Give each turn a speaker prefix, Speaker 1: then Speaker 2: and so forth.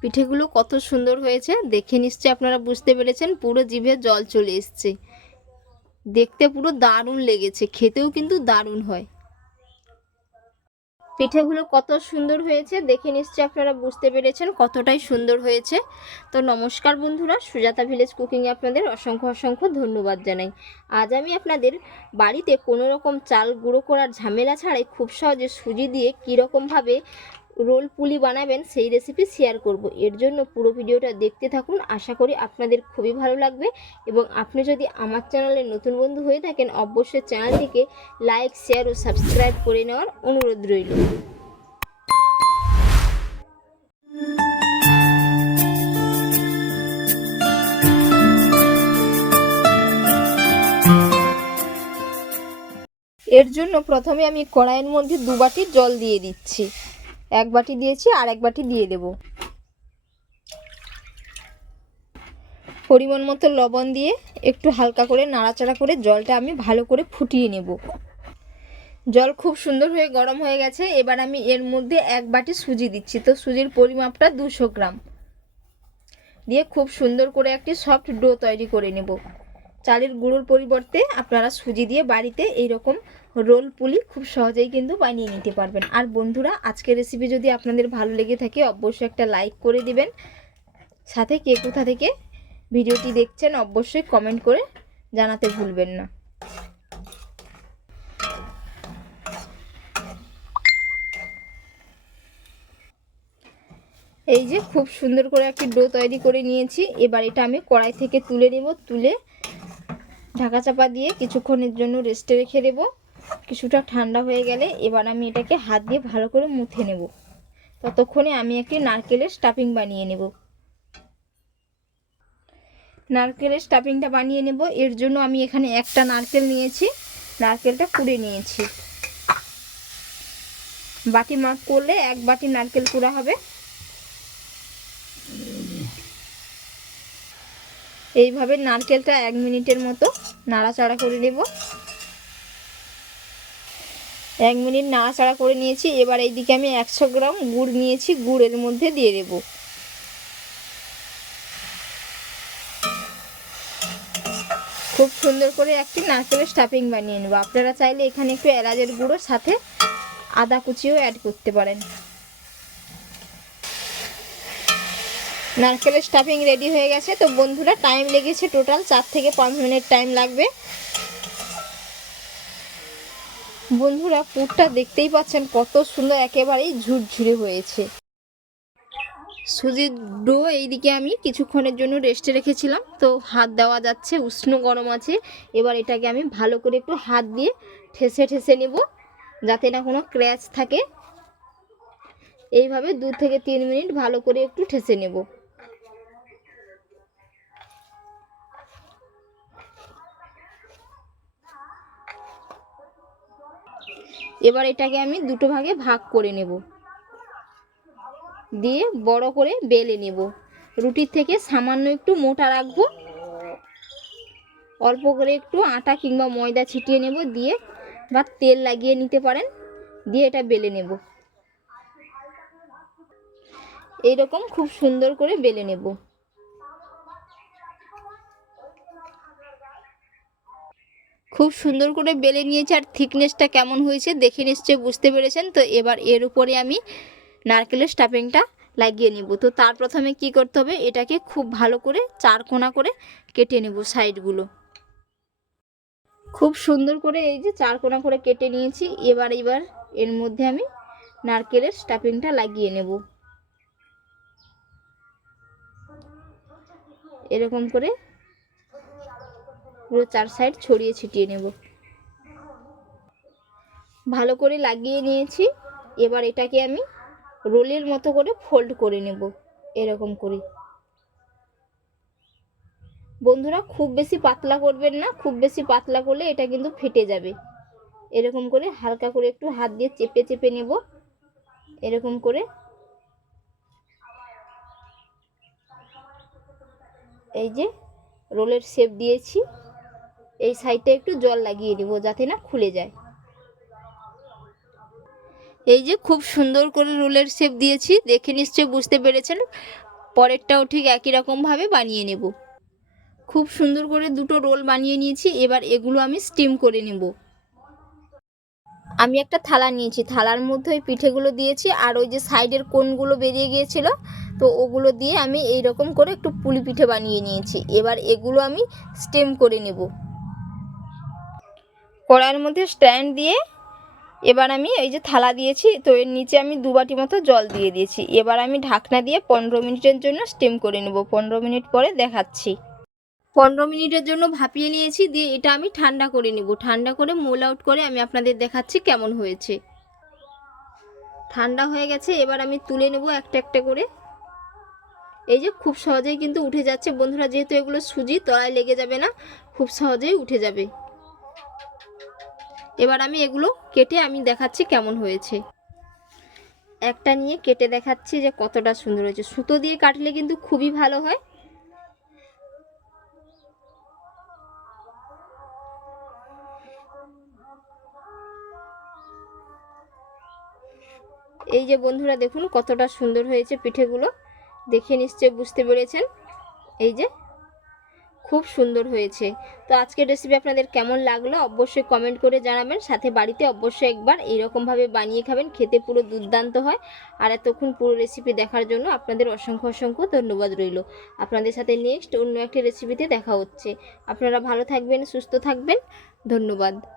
Speaker 1: পিঠেগুলো কত সুন্দর হয়েছে, দেখে নিশ্চয়ই আপনারা বুঝতে পেরেছেন, পুরো জিভে জল চলে এসছে। দেখতে পুরো দারুণ লেগেছে, খেতেও কিন্তু দারুণ হয়। পিঠেগুলো কত সুন্দর হয়েছে, দেখে নিশ্চয়ই আপনারা বুঝতে পেরেছেন কতটাই সুন্দর হয়েছে। তো নমস্কার বন্ধুরা, সুজাতা ভিলেজ কুকিংয়ে আপনাদের অসংখ্য অসংখ্য ধন্যবাদ জানাই। আজ আমি আপনাদের বাড়িতে কোনো রকম চাল গুঁড়ো করার ঝামেলা ছাড়াই খুব সহজে সুজি দিয়ে কীরকমভাবে রোল পুলি বানাবেন, সেই রেসিপি শেয়ার করব। এর জন্য পুরো ভিডিওটা দেখতে থাকুন, আশা করি আপনাদের খুবই ভালো লাগবে। এবং আপনি যদি আমার চ্যানেলে নতুন বন্ধু হয়ে থাকেন, অবশ্যই চ্যানেলটিকে লাইক শেয়ার ও সাবস্ক্রাইব করে নেওয়ার অনুরোধ রইল। এর জন্য প্রথমে আমি কড়াইয়ের মধ্যে দু বাটি জল দিয়ে দিচ্ছি। এক বাটি দিয়েছি আর এক বাটি দিয়ে দেব। পরিমাণ মতো লবণ দিয়ে একটু হালকা করে নাড়াচাড়া করে জলটা আমি ভালো করে ফুটিয়ে নেব। জল খুব সুন্দর হয়ে গরম হয়ে গেছে, এবার আমি এর মধ্যে এক বাটি সুজি দিচ্ছি। তো সুজির পরিমাপটা দুশো গ্রাম। দিয়ে খুব সুন্দর করে একটি সফট ডো তৈরি করে নেব। চালের গুঁড়োর পরিবর্তে আপনারা সুজি দিয়ে বাড়িতে এইরকম রোল পুলি খুব সহজেই কিন্তু বানিয়ে নিতে পারবেন। আর বন্ধুরা, আজকের রেসিপি যদি আপনাদের ভালো লেগে থাকে, অবশ্যই একটা লাইক করে দিবেন। সাথে কে কোথা থেকে ভিডিওটি দেখছেন, অবশ্যই কমেন্ট করে জানাতে ভুলবেন না। এই যে খুব সুন্দর করে একটি ডো তৈরি করে নিয়েছি। এবার এটা আমি কড়াই থেকে তুলে নেব। তুলে ঢাকা চাপা দিয়ে কিছুক্ষণের জন্য রেস্টে রেখে দেবো। কিছুটা ঠান্ডা হয়ে গেলে এবার আমি এটাকে হাত দিয়ে ভালো করে মুথে নেব। ততক্ষণে আমি একটি নারকেলের স্টাফিং বানিয়ে নেব। নারকেলের স্টাফিংটা বানিয়ে নেব। এর জন্য আমি এখানে একটা নারকেল নিয়েছি। নারকেলটা কুড়ে নিয়েছি। বাটি মাপ করলে এক বাটি নারকেল কুড়া হবে। এইভাবে নারকেলটা এক মিনিটের মতো নাড়াচাড়া করে নেব। এক মিনিট নাড়াচাড়া করে নিয়েছি, এবার এইদিকে আমি একশো গ্রাম গুড় নিয়েছি, গুড়ের মধ্যে দিয়ে দেব। খুব সুন্দর করে একটি নারকেলের স্টাফিং বানিয়ে নেব। আপনারা চাইলে এখানে একটু এলাচের গুঁড়ো সাথে আদা কুচিও অ্যাড করতে পারেন। নারকেলের স্টাফিং রেডি হয়ে গেছে। তো বন্ধুরা টাইম লেগেছে টোটাল চার থেকে পাঁচ মিনিট টাইম লাগবে। বন্ধুরা, পুরটা দেখতেই পাচ্ছেন কত সুন্দর, একেবারেই ঝুরঝুরে হয়েছে। সুজির ডো এইদিকে আমি কিছুক্ষণের জন্য রেস্টে রেখেছিলাম। তো হাত দেওয়া যাচ্ছে, উষ্ণ গরম আছে। এবার এটাকে আমি ভালো করে একটু হাত দিয়ে ঠেসে ঠেসে নেব, যাতে না কোনো ক্র্যাচ থাকে। এইভাবে দু থেকে তিন মিনিট ভালো করে একটু ঠেসে নেব। এবার এটাকে আমি দুটো ভাগে ভাগ করে নেব। দিয়ে বড় করে বেলে নেব। রুটির থেকে সামান্য একটু মোটা রাখব। অল্প করে একটু আটা কিংবা ময়দা ছিটিয়ে নেব দিয়ে বা তেল লাগিয়ে নিতে পারেন। দিয়ে এটা বেলে নেব। এইরকম খুব সুন্দর করে বেলে নেব। খুব সুন্দর করে বেলে নিয়েছে আর থিকনেসটা কেমন হয়েছে দেখে নিশ্চয়ই বুঝতে পেরেছেন। তো এবার এর উপরে আমি নারকেলের স্টাফিংটা লাগিয়ে নিব। তো তার প্রথমে কি করতে হবে? এটাকে খুব ভালো করে চার কোনা করে কেটে নেব সাইডগুলো। খুব সুন্দর করে এই যে চার কোনা করে কেটে নিয়েছি। এবার এবার এর মধ্যে আমি নারকেলের স্টাফিংটা লাগিয়ে নেব। এরকম করে পুরো চার সাইড ছড়িয়ে ছিটিয়ে নেব। ভালো করে লাগিয়ে নিয়েছি। এবার এটাকে আমি রোলের মতো করে ফোল্ড করে নেব, এরকম করে। বন্ধুরা, খুব বেশি পাতলা করবেন না, খুব বেশি পাতলা করলে এটা কিন্তু ফেটে যাবে। এরকম করে হালকা করে একটু হাত দিয়ে চেপে চেপে নেব, এরকম করে। এই যে রোলের শেপ দিয়েছি। এই সাইডটা একটু জল লাগিয়ে দিব যাতে না খুলে যায়। এই যে খুব সুন্দর করে রোলের শেপ দিয়েছি, দেখে নিশ্চয়ই বুঝতে পেরেছেন। পরেরটাও ঠিক একই রকমভাবে বানিয়ে নেব। খুব সুন্দর করে দুটো রোল বানিয়ে নিয়েছি, এবার এগুলো আমি স্টিম করে নেব। আমি একটা থালা নিয়েছি, থালার মধ্যে ওই পিঠেগুলো দিয়েছি, আর ওই যে সাইডের কোনগুলো বেরিয়ে গিয়েছিল, তো ওগুলো দিয়ে আমি এই রকম করে একটু পুলি পিঠে বানিয়ে নিয়েছি। এবার এগুলো আমি স্টিম করে নেব। কড়াইয়ের মধ্যে স্ট্যান্ড দিয়ে এবার আমি এই যে থালা দিয়েছি, তো এর নিচে আমি দু বাটি মতো জল দিয়ে দিয়েছি। এবার আমি ঢাকনা দিয়ে পনেরো মিনিটের জন্য স্টিম করে নেব। পনেরো মিনিট পরে দেখাচ্ছি। পনেরো মিনিটের জন্য ভাপিয়ে নিয়েছি, দিয়ে এটা আমি ঠান্ডা করে নেব। ঠান্ডা করে মোল আউট করে আমি আপনাদের দেখাচ্ছি কেমন হয়েছে। ঠান্ডা হয়ে গেছে, এবার আমি তুলে নেব একটা একটা করে। এই যে খুব সহজেই কিন্তু উঠে যাচ্ছে। বন্ধুরা, যেহেতু এগুলো সুজি, তলায় লেগে যাবে না, খুব সহজেই উঠে যাবে। এবার আমি এগুলো কেটে আমি দেখাচ্ছি কেমন হয়েছে। একটা নিয়ে কেটে দেখাচ্ছি যে কতটা সুন্দর হয়েছে। সুতো দিয়ে কাটলে কিন্তু খুবই ভালো হয়। এই যে বন্ধুরা দেখুন কতটা সুন্দর হয়েছে পিঠেগুলো। দেখে নিশ্চয়ই বুঝতে পেরেছেন। এই যে খুব সুন্দর হয়েছে। তো আজকের রেসিপি আপনাদের কেমন লাগল অবশ্যই কমেন্ট করে জানাবেন। সাথে বাড়িতে অবশ্যই একবার এইরকমভাবে বানিয়ে খাবেন, খেতে পুরো দুর্দান্ত হয়। আর এতক্ষণ পুরো রেসিপি দেখার জন্য আপনাদের অসংখ্য অসংখ্য ধন্যবাদ রইল। আপনাদের সাথে নেক্সট অন্য একটি রেসিপিতে দেখা হচ্ছে। আপনারা ভালো থাকবেন, সুস্থ থাকবেন। ধন্যবাদ।